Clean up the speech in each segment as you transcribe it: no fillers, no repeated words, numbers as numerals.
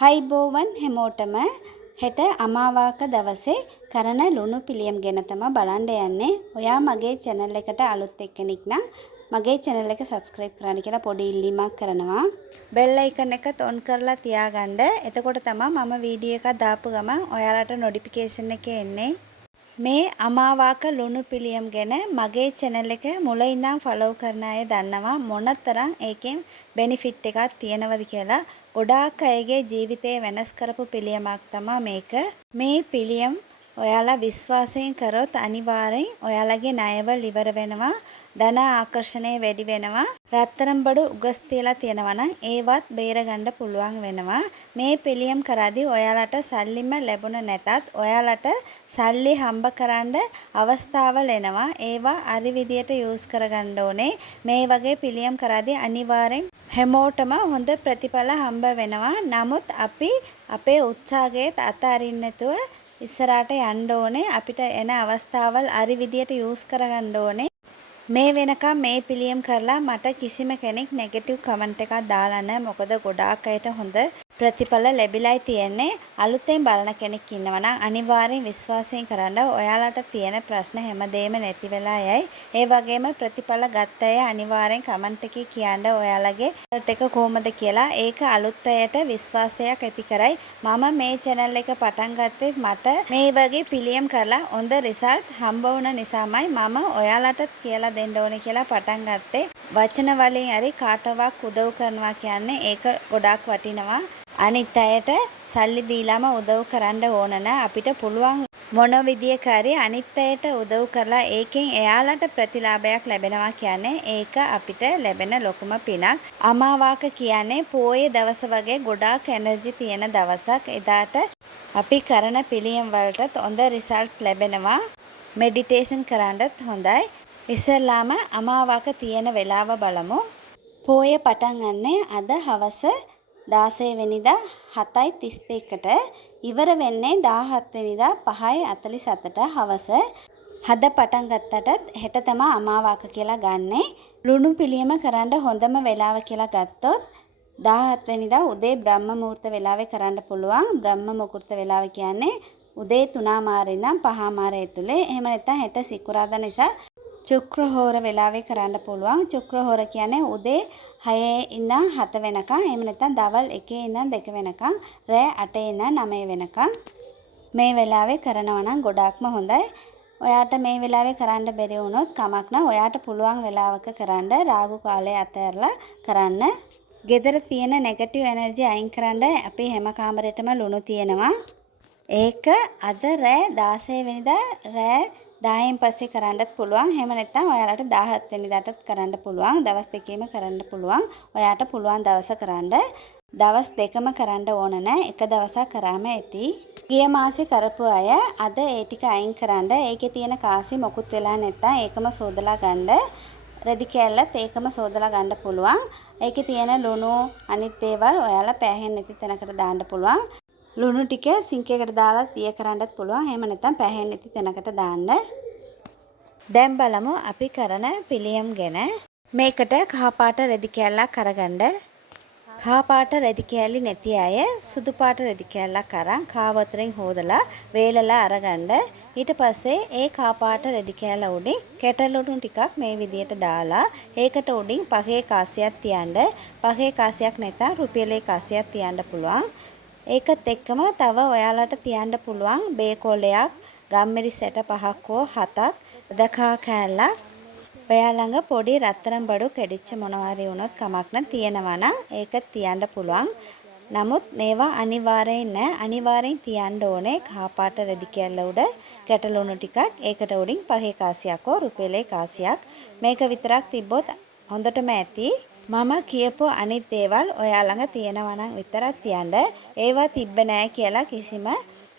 හයිබෝවන් හැමෝටම හෙට අමාවාක දවසේ කරන ලුණු පිළියම් ගැන තමයි බලන්න යන්නේ. ඔයා මගේ channel එකට අලුත් එක්කෙනෙක් නම් මගේ channel එක subscribe කරන්න කියලා පොඩි ඉල්ලීමක් කරනවා. bell icon එකත් on කරලා තියාගන්න. එතකොට තමයි මම වීඩියෝ එකක් දාපු ගමන් ඔයාලට notification එක එන්නේ. මේ අමාවාක ලුණු පිළියම් ගැන මගේ channel එක මුල ඉඳන් follow කරන අය දන්නවා මොනතරම් ඒකෙන් benefit එකක් තියෙනවද කියලා. ගොඩාක් අයගේ ජීවිතේ වෙනස් කරපු පිළියමක් තමයි මේක. මේ පිළියම් ඔයාලා විශ්වාසයෙන් කරොත් අනිවාර්යෙන් ඔයාලගේ ණයවල් ඉවර වෙනවා. ධන ආකර්ෂණය වැඩි වෙනවා. රත්තරන් බඩු උගස් තියලා තියෙනවා නම් ඒවත් බේර ගන්න පුළුවන් වෙනවා. මේ පිළියම් කරද්දී ඔයාලට සල්ලිම ලැබුණ නැතත් ඔයාලට සල්ලි හම්බ කරන්න අවස්ථාවල් එනවා. ඒවා අරි විදියට යූස් කරගන්න ඕනේ. මේ වගේ පිළියම් කරද්දී අනිවාර්යෙන් හැමෝටම හොඳ ප්‍රතිඵල හම්බ වෙනවා. නමුත් අපි අපේ උත්සාහයත් අතාරින්න නැතුව ඉස්සරහට යන්න ඕනේ. අපිට එන අවස්ථාවල් අරි විදියට යූස් කරගන්න ඕනේ. මේ වෙනකම් මේ පිළියම් කරලා මට කිසිම කෙනෙක් නෙගටිව් කමෙන්ට් එකක් දාලා නැහැ. මොකද ගොඩාක් අයට හොඳ ප්‍රතිඵල ලැබිලායි තියෙන්නේ. අලුතෙන් බලන කෙනෙක් ඉන්නවා නම් අනිවාර්යෙන් විශ්වාසයෙන් කරන්න. ඔයාලට තියෙන ප්‍රශ්න හැමදේම නැති වෙලා යයි. ඒ වගේම ප්‍රතිඵල ගත්ත අය අනිවාර්යෙන් කමෙන්ට් එකේ කියන්න ඔයාලගේ රිසල්ට් එක කොහොමද කියලා. ඒක අලුත් අයට විශ්වාසයක් ඇති කරයි. මම මේ channel එක පටන් ගත්තේ මට මේ වගේ පිළියම් කරලා හොඳ රිසල්ට් හම්බ වුණ නිසාමයි මම ඔයාලටත් කියලා දෙන්න ඕනේ කියලා පටන් ගත්තේ. වචන වලින් හරි කාටවත් උදව් කරනවා කියන්නේ ඒක ගොඩාක් වටිනවා. අනිත් අයට සල්ලි දීලාම උදව් කරන්න ඕන නෑ. අපිට පුළුවන් මොන විදියක හරි අනිත් අයට උදව් කරලා ඒකෙන් එයාලට ප්‍රතිලාභයක් ලැබෙනවා කියන්නේ ඒක අපිට ලැබෙන ලොකුම පිනක්. අමාවාක කියන්නේ පොයේ දවස වගේ ගොඩාක් එනර්ජි තියෙන දවසක්. එදාට අපි කරන පිළියම් වලට හොඳ රිසල්ට් ලැබෙනවා. මෙඩිටේෂන් කරන්නත් හොඳයි. ඉස්සෙල්ලාම අමාවාක තියෙන වෙලාව බලමු. පොය පටන් ගන්නේ අද හවස 16 වෙනිදා 7:32ට ඉවර වෙන්නේ 17 වෙනිදා 5:47ට හවස. හද පටන් ගත්තටත් හෙට තමයි අමාවාක කියලා ගන්නෙ. ලුණු පිළියම කරන්න හොඳම වෙලාව කියලා ගත්තොත් 17 වෙනිදා උදේ බ්‍රහ්ම මුහූර්ත වෙලාවේ කරන්න පුළුවන්. බ්‍රහ්ම මුහූර්ත වෙලාව කියන්නේ උදේ 3:00 ඉඳන් 5:00 ඇතුලේ. එහෙම නැත්නම් හෙට සිකුරාදා නිසා චුක්‍රහෝර වෙලාවේ කරන්න පුළුවන්. චුක්‍රහෝර කියන්නේ උදේ 6 ඉඳන් 7 වෙනකම්. එහෙම නැත්නම් දවල් 1 ඉඳන් 2 වෙනකම්. රෑ 8 ඉඳන් 9 වෙනකම්. මේ වෙලාවේ කරනවා නම් ගොඩාක්ම හොඳයි. ඔයාට මේ වෙලාවේ කරන්න බැරි වුණොත් කමක් නැහැ. ඔයාට පුළුවන් වෙලාවක කරන්න. රාහු කාලය අතහැරලා කරන්න. ගෙදර තියෙන නෙගටිව් එනර්ජි අයින් කරන්න අපේ හැම කාමරෙටම ලුණු තියෙනවා. ඒක අද රෑ 16 වෙනිදා රෑ 10න් පස්සේ කරන්නත් පුළුවන්. එහෙම නැත්නම් ඔයාලට 17 වෙනිදාටත් කරන්න පුළුවන්. දවස් දෙකේම කරන්න පුළුවන්. ඔයාට පුළුවන් දවස කරන්න. දවස් දෙකම කරන්න ඕන නැහැ. එක දවසක් කරාම ඇති. ගිය මාසේ කරපු අය අද ඒ ටික අයින් කරන්න. ඒකේ තියෙන කාසි මොකුත් වෙලා නැත්නම් ඒකම සෝදලා ගන්න. රෙදි කෑල්ලත් ඒකම සෝදලා ගන්න පුළුවන්. ඒකේ තියෙන ලුණු අනිත් දේවල් ඔයාලා පෑහෙන්නේ නැති තැනකට දාන්න පුළුවන්. ලුණු ටික සිංක් එකට දාලා තිය කරන්නත් පුළුවන්. එහෙම නැත්නම් පැහැෙන්නේ නැති තැනකට දාන්න. දැන් බලමු අපි කරන පිළියම් ගැන. මේකට කහපාට රෙදි කෑල්ලක් අරගන්න. කහපාට රෙදි කෑලි නැති අය සුදු පාට රෙදි කෑල්ලක් අරන් කාවතරෙන් හොදලා වේලලා අරගන්න. ඊට පස්සේ ඒ කහපාට රෙදි කෑල්ල උඩින් කැටලුණු ටිකක් මේ විදියට දාලා ඒකට උඩින් පහේ කාසියක් තියන්න. පහේ කාසියක් නැත්නම් රුපියලේ කාසියක් තියන්න පුළුවන්. ඒකත් එක්කම තව ඔයාලට තියන්න පුළුවන් බේකොලයක්, ගම්මිරිස් ඇට 5ක් හෝ 7ක්, දකා කෑල්ලක්. ඔයා ළඟ පොඩි රත්තරන් බඩු කැඩිච්ච මොනවා හරි වුණොත් කමක් නැ තියෙනවා නම් ඒක තියන්න පුළුවන්. නමුත් මේවා අනිවාර්යෙන් නෑ. අනිවාර්යෙන් තියන්න ඕනේ කහපාට රෙදි කෑල්ල උඩ කැටලුණු ටිකක්. ඒකට උඩින් පහේ කාසියක් හෝ රුපියලේ කාසියක්. මේක විතරක් තිබ්බොත් හොඳටම ඇති. මම කියපු අනිත් දේවල් ඔයා ළඟ තියෙනවා නම් විතරක් තියන්න. ඒවා තිබ්බ නෑ කියලා කිසිම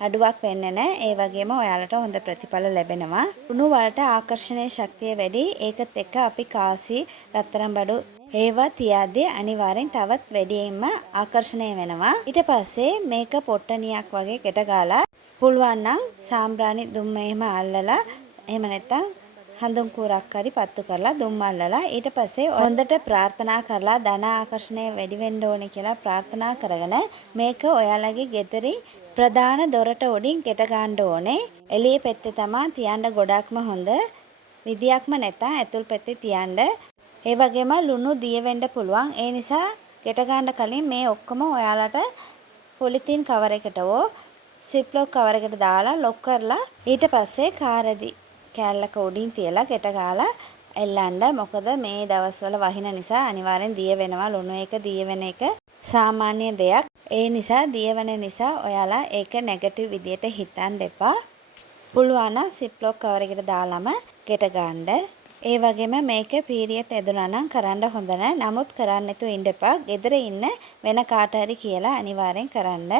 අඩුවක් වෙන්නේ නෑ. ඒ වගේම ඔයාලට හොඳ ප්‍රතිඵල ලැබෙනවා. ලුණු වලට ආකර්ෂණීය ශක්තිය වැඩි. ඒකත් එක්ක අපි කාසි, රත්තරන් බඩු ඒවා තියද්දී අනිවාර්යෙන් තවත් වැඩියෙන්ම ආකර්ෂණය වෙනවා. ඊට පස්සේ මේක පොට්ටනියක් වගේ ගැට ගාලා පුළුවන් නම් සාම්බ්‍රාණි දුම් එහෙම අල්ලලා එහෙම නැත්නම් හඳුන් කුරක් හරි පත්තු කරලා දුම් අල්ලලා ඊට පස්සේ හොඳට ප්‍රාර්ථනා කරලා ධන ආකර්ෂණය වැඩි වෙන්න ඕනේ කියලා ප්‍රාර්ථනා කරගෙන මේක ඔයාලගේ ගෙදරි ප්‍රධාන දොරට උඩින් ගෙට ගන්න ඕනේ. එළියේ පැත්තේ තමා තියන්න ගොඩක්ම හොඳ. විදියක්ම නැතා ඇතුල් පැත්තේ තියන්න. ඒ වගේම ලුණු දිය වෙන්න පුළුවන්. ඒ නිසා ගෙට ගන්න කලින් මේ ඔක්කොම ඔයාලට පොලිතින් කවර් එකට හෝ සිප්ලොක් කවර් එකට දාලා ලොක් කරලා ඊට පස්සේ කාරදි කෑල්ලක උඩින් තියලා ගෙට ගාලා එල්ලන්න. මොකද මේ දවස්වල වහින නිසා අනිවාර්යෙන් දිය වෙනවා. ලුණු එක දිය වෙන එක සාමාන්‍ය දෙයක්. ඒ නිසා දිය වෙන නිසා ඔයාලා ඒක නෙගටිව් විදියට හිතන්න එපා. පුළුවන් නම් සිප්ලොක් කවර් එකට දාලාම ගෙට ගන්න. ඒ වගේම මේක පීරියඩ් ඇදුණා නම් කරන්න හොඳ නැහැ. නමුත් කරන්න නැතුව ඉන්න එපා. ගෙදර ඉන්න වෙන කාට හරි කියලා අනිවාර්යෙන් කරන්න.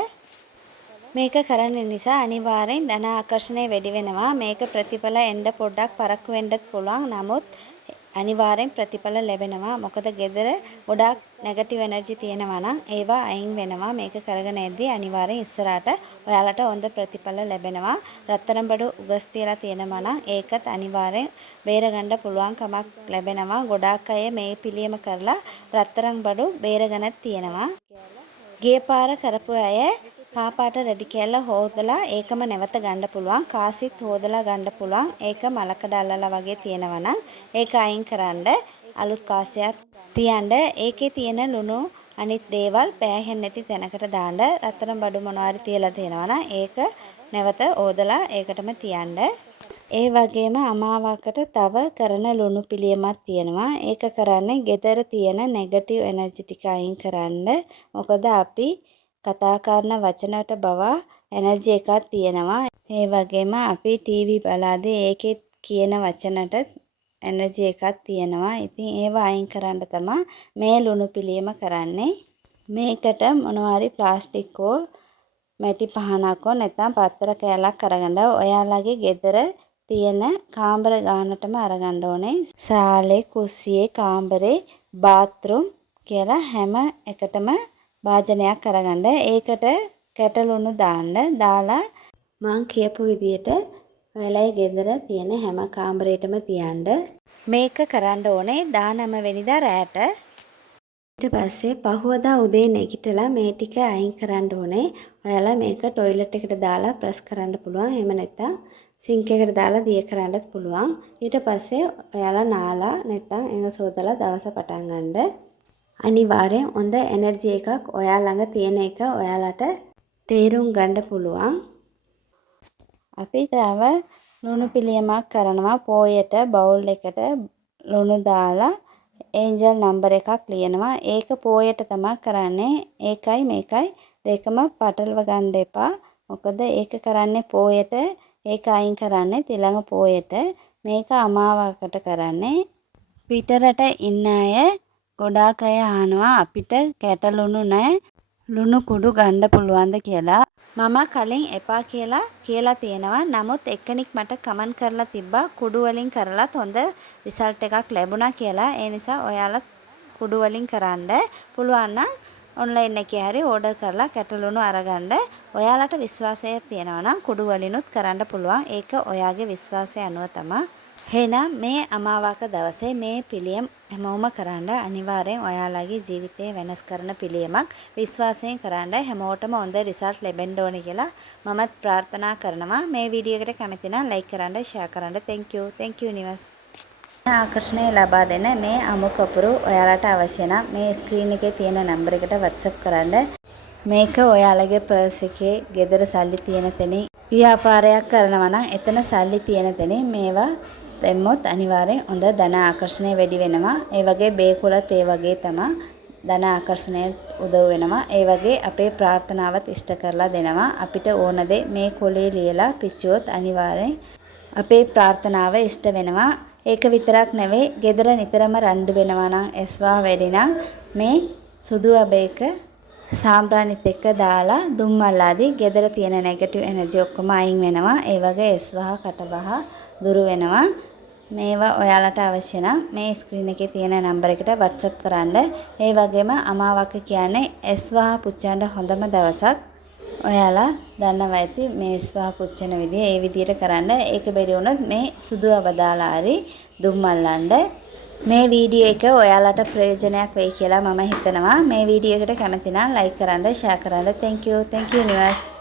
මේක කරන්න නිසා අනිවාර්යෙන් ධන ආකර්ෂණය වැඩි වෙනවා. මේක ප්‍රතිඵල එන්න පොඩ්ඩක් පරක්කු වෙන්නත් පුළුවන්. නමුත් අනිවාර්යෙන් ප්‍රතිඵල ලැබෙනවා. මොකද ගෙදර ගොඩාක් නෙගටිව් එනර්ජි තියෙනවා නම් ඒවා අයින් වෙනවා. මේක කරගෙන යද්දී අනිවාර්යෙන් ඉස්සරහට ඔයාලට හොඳ ප්‍රතිඵල ලැබෙනවා. රත්තරන් බඩු උගස් තියලා තියෙනවා නම් ඒකත් අනිවාර්යෙන් බේරගන්න පුළුවන් කමක් ලැබෙනවා. ගොඩාක් අය මේ පිළියම කරලා රත්තරන් බඩු බේරගෙනත් තියෙනවා. ගිය පාර කරපු අය කාපාට රෙදි කැල්ල හොදලා ඒකම නැවත ගන්න පුළුවන්. කාසිත් හොදලා ගන්න පුළුවන්. ඒක මලකඩ අල්ලලා වගේ තියෙනවා නම් ඒක අයින් කරන්න අලුත් කාසියක් තියන්න. ඒකේ තියෙන ලුණු අනිත් දේවල් පෑහෙන්නේ නැති තැනකට දාන්න. රත්තරන් බඩු මොනවාරි තියලා තියෙනවා නම් ඒක නැවත හොදලා ඒකටම තියන්න. ඒ වගේම අමාවකට තව කරන ලුණු පිළියමක් තියෙනවා. ඒක කරන්නේ ගෙදර තියෙන නෙගටිව් එනර්ජි ටික අයින් කරන්න. මොකද අපි කතා කරන වචනට බව එනර්ජි එකක් තියෙනවා. ඒ වගේම අපි ටීවී බලාදී ඒකේ කියන වචනට එනර්ජි එකක් තියෙනවා. ඉතින් ඒව අයින් කරන්න තමයි මේ ලුණු පිළියම කරන්නේ. මේකට මොනවාරි ප්ලාස්ටික් හෝ මැටි පහනක් හෝ නැත්නම් පත්තර කෑල්ලක් අරගන්න ඔයාලගේ ගෙදර තියෙන කාමර ගානටම අරගන්න ඕනේ. සාලේ, කුස්සියේ, කාමරේ, බාත්රූම් කියලා හැම එකටම භාජනයක් අරගන්න. ඒකට කැටලුණු දාන්න. දාලා මං කියපු විදියට ඔයාලගේ ගෙදර තියෙන හැම කාමරේටම තියන්න. මේක කරන්න ඕනේ 19 වෙනිදා රැට. ඊට පස්සේ පහුවදා උදේ නැගිටලා මේ ටික අයින් කරන්න ඕනේ. ඔයාලා මේක টয়ලට් එකට දාලා ප්‍රස් කරන්න පුළුවන්. එහෙම නැත්නම් සිංක් එකට දාලා දිය කරන්නත් පුළුවන්. ඊට පස්සේ ඔයාලා නාලා නැත්නම් එඟ සෝදලා දවස පටන් ගන්න. අනිවාර්යෙන් හොඳ එනර්ජි එකක් ඔයා ළඟ තියෙන එක ඔයාලට තේරුම් ගන්න පුළුවන්. අපි තව ලුණු පිළියමක් කරනවා. පොයට බවුල් එකට ලුණු දාලා ඒන්ජල් නම්බර් එකක් ලියනවා. ඒක පොයට තමයි කරන්නේ. ඒකයි මේකයි දෙකම පටලව ගන්න එපා. මොකද ඒක කරන්නේ පොයට, ඒක අයින් කරන්නේ ඊළඟ පොයට. මේක අමාවකට කරන්නේ. පිටරට ඉන්න අය ගොඩාක් අය අහනවා අපිට කැටලුණු නැහැ ලුණු කුඩු ගන්න පුළුවන්ද කියලා. මම කලින් එපා කියලා තියෙනවා. නමුත් එක්කෙනෙක් මට කමෙන්ට් කරලා තිබ්බා කුඩු වලින් කරලත් හොඳ රිසල්ට් එකක් ලැබුණා කියලා. ඒ නිසා ඔයාලත් කුඩු වලින් කරන්න පුළුවන් නම් ඔන්ලයින් එකේ හරි ඕඩර් කරලා කැටලුණු අරගන්න. ඔයාලට විශ්වාසයක් තියෙනවා නම් කුඩු වලිනුත් කරන්න පුළුවන්. ඒක ඔයාගේ විශ්වාසය අනුව තමයි. එහෙනම් මේ අමාවාක දවසේ මේ පිළියම් හැමෝම කරන්න. අනිවාර්යෙන් ඔයාලගේ ජීවිතය වෙනස් කරන පිළියමක්. විශ්වාසයෙන් කරන්න. හැමෝටම හොඳ රිසල්ට් ලැබෙන්න ඕනේ කියලා මමත් ප්‍රාර්ථනා කරනවා. මේ වීඩියෝ එකට කැමති නම් ලයික් කරන්න, ෂෙයා කරන්න. thank you universe. ආකර්ෂණය ලබා දෙන මේ අමු කපුරු ඔයාලට අවශ්‍ය නම් මේ ස්ක්‍රීන් එකේ තියෙන නම්බර එකට WhatsApp කරන්න. මේක ඔයාලගේ පර්ස් එකේ ගෙදර සල්ලි තියෙන තැනින් ව්‍යාපාරයක් කරනවා නම් එතන සල්ලි තියෙන තැනින් මේවා දැම්මොත් අනිවාර්යෙන් හොඳ ධන ආකර්ෂණය වැඩි වෙනවා. ඒ වගේ බේකුලත් ඒ වගේ තමයි ධන ආකර්ෂණයට උදව් වෙනවා. ඒ වගේ අපේ ප්‍රාර්ථනාවත් ඉෂ්ට කරලා දෙනවා. අපිට ඕන දේ මේ කොලේ ලියලා පිච්චුවොත් අනිවාර්යෙන් අපේ ප්‍රාර්ථනාව ඉෂ්ට වෙනවා. ඒක විතරක් නෙවෙයි, gedara නිතරම රණ්ඩු වෙනවා නම් එස්වා වැඩි නම් මේ සුදු අබේක සාම්ප්‍රාණිත් එක්ක දාලා දුම්මල්ලාදී gedara තියෙන නෙගටිව් එනර්ජි ඔක්කොම අයින් වෙනවා. ඒ වගේ එස්වහ කටවහ දුරු වෙනවා. මේවා ඔයාලට අවශ්‍ය නම් මේ ස්ක්‍රීන් එකේ තියෙන නම්බර එකට WhatsApp කරන්න. ඒ වගේම අමාවක කියන්නේ එස්වහ පුච්චන්න හොඳම දවසක්. ඔයාලා දන්නවා ඇති මේ ස්වා පුච්චන විදිය ඒ විදියට කරන්න. ඒක බැරි වුණොත් මේ සුදු අවදාලා හරි දුම් අල්ලන්න. මේ වීඩියෝ එක ඔයාලට ප්‍රයෝජනයක් වෙයි කියලා මම හිතනවා. මේ වීඩියෝ එකට කැමති නම් ලයික් කරන්න, ෂෙයා කරන්න. thank you universe.